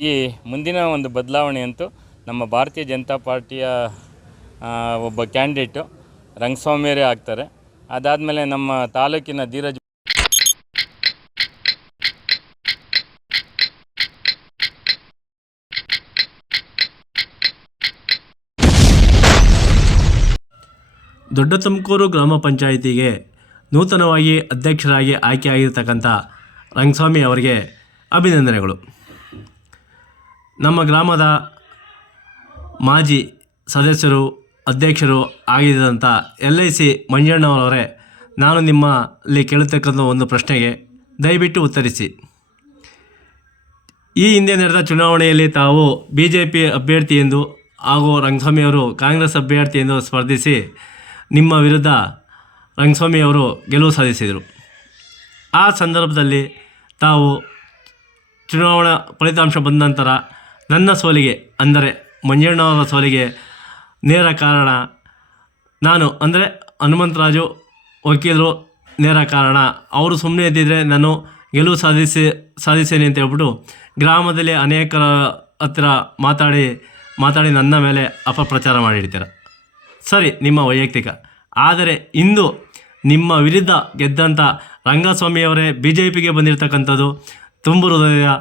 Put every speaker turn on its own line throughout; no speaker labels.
ಈ ಮುಂದಿನ ಒಂದು ಬದಲಾವಣೆ ಅಂತೂ ನಮ್ಮ ಭಾರತೀಯ ಜನತಾ ಪಾರ್ಟಿಯ ಒಬ್ಬ ಕ್ಯಾಂಡಿಡೇಟು ರಂಗಸ್ವಾಮಿಯರೇ ಆಗ್ತಾರೆ. ಅದಾದಮೇಲೆ ನಮ್ಮ ತಾಲೂಕಿನ ಧೀರಜ್
ದೊಡ್ಡ ತುಮಕೂರು ಗ್ರಾಮ ಪಂಚಾಯಿತಿಗೆ ನೂತನವಾಗಿ ಅಧ್ಯಕ್ಷರಾಗಿ ಆಯ್ಕೆಯಾಗಿರ್ತಕ್ಕಂಥ ರಂಗಸ್ವಾಮಿ ಅವರಿಗೆ ಅಭಿನಂದನೆಗಳು. ನಮ್ಮ ಗ್ರಾಮದ ಮಾಜಿ ಸದಸ್ಯರು, ಅಧ್ಯಕ್ಷರು ಆಗಿದ್ದಂಥ ಎಲ್ ಐ ಸಿ ಮಂಜಣ್ಣವರವರೇ, ನಾನು ನಿಮ್ಮಲ್ಲಿ ಕೇಳತಕ್ಕಂಥ ಒಂದು ಪ್ರಶ್ನೆಗೆ ದಯವಿಟ್ಟು ಉತ್ತರಿಸಿ. ಈ ಹಿಂದೆ ನಡೆದ ಚುನಾವಣೆಯಲ್ಲಿ ತಾವು ಬಿ ಜೆ ಪಿ ಅಭ್ಯರ್ಥಿ ಎಂದು ಹಾಗೂ ರಂಗಸ್ವಾಮಿಯವರು ಕಾಂಗ್ರೆಸ್ ಅಭ್ಯರ್ಥಿ ಎಂದು ಸ್ಪರ್ಧಿಸಿ ನಿಮ್ಮ ವಿರುದ್ಧ ರಂಗಸ್ವಾಮಿಯವರು ಗೆಲುವು ಸಾಧಿಸಿದರು. ಆ ಸಂದರ್ಭದಲ್ಲಿ ತಾವು ಚುನಾವಣಾ ಫಲಿತಾಂಶ ಬಂದ ನಂತರ ನನ್ನ ಸೋಲಿಗೆ ಅಂದರೆ ಮಂಜಣ್ಣವರ ಸೋಲಿಗೆ ನೇರ ಕಾರಣ. ನಾನು ಅಂದರೆ ಹನುಮಂತರಾಜು ವಕೀಲರು ನೇರ ಕಾರಣ. ಅವರು ಸುಮ್ಮನೆ ಇದ್ದಿದ್ದರೆ ನಾನು ಗೆಲುವು ಸಾಧಿಸಿ ಸಾಧಿಸೇನೆ ಅಂತ ಹೇಳ್ಬಿಟ್ಟು ಗ್ರಾಮದಲ್ಲಿ ಅನೇಕರ ಹತ್ರ ಮಾತಾಡಿ ಮಾತಾಡಿ ನನ್ನ ಮೇಲೆ ಅಪಪ್ರಚಾರ ಮಾಡಿರ್ತೀರ. ಸರಿ ನಿಮ್ಮ ವೈಯಕ್ತಿಕ. ಆದರೆ ಇಂದು ನಿಮ್ಮ ವಿರುದ್ಧ ಗೆದ್ದಂಥ ರಂಗಸ್ವಾಮಿಯವರೇ ಬಿ ಜೆ ಪಿಗೆ ಬಂದಿರತಕ್ಕಂಥದ್ದು ತುಂಬ ಹೃದಯ ಆ,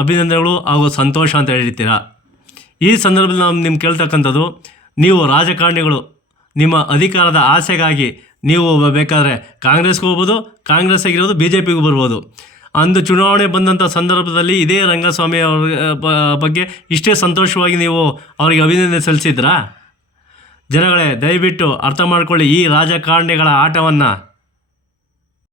ಅಭಿನಂದನೆಗಳು ಹಾಗೂ ಸಂತೋಷ ಅಂತ ಹೇಳ್ತೀರಾ ಈ ಸಂದರ್ಭದಲ್ಲಿ ನಾವು ನಿಮ್ಗೆ ಕೇಳ್ತಕ್ಕಂಥದ್ದು, ನೀವು ರಾಜಕಾರಣಿಗಳು, ನಿಮ್ಮ ಅಧಿಕಾರದ ಆಸೆಗಾಗಿ ನೀವು ಬೇಕಾದರೆ ಕಾಂಗ್ರೆಸ್ಗೆ ಹೋಗ್ಬೋದು ಕಾಂಗ್ರೆಸ್ ಆಗಿರೋದು ಬಿ ಜೆ ಪಿಗೂ ಬರ್ಬೋದು. ಅಂದು ಚುನಾವಣೆ ಬಂದಂಥ ಸಂದರ್ಭದಲ್ಲಿ ಇದೇ ರಂಗಸ್ವಾಮಿ ಅವ್ರ ಬಗ್ಗೆ ಇಷ್ಟೇ ಸಂತೋಷವಾಗಿ ನೀವು ಅವರಿಗೆ ಅಭಿನಂದನೆ ಸಲ್ಲಿಸಿದ್ರಾ? ಜನಗಳೇ, ದಯವಿಟ್ಟು ಅರ್ಥ ಮಾಡಿಕೊಳ್ಳಿ ಈ ರಾಜಕಾರಣಿಗಳ ಆಟವನ್ನು.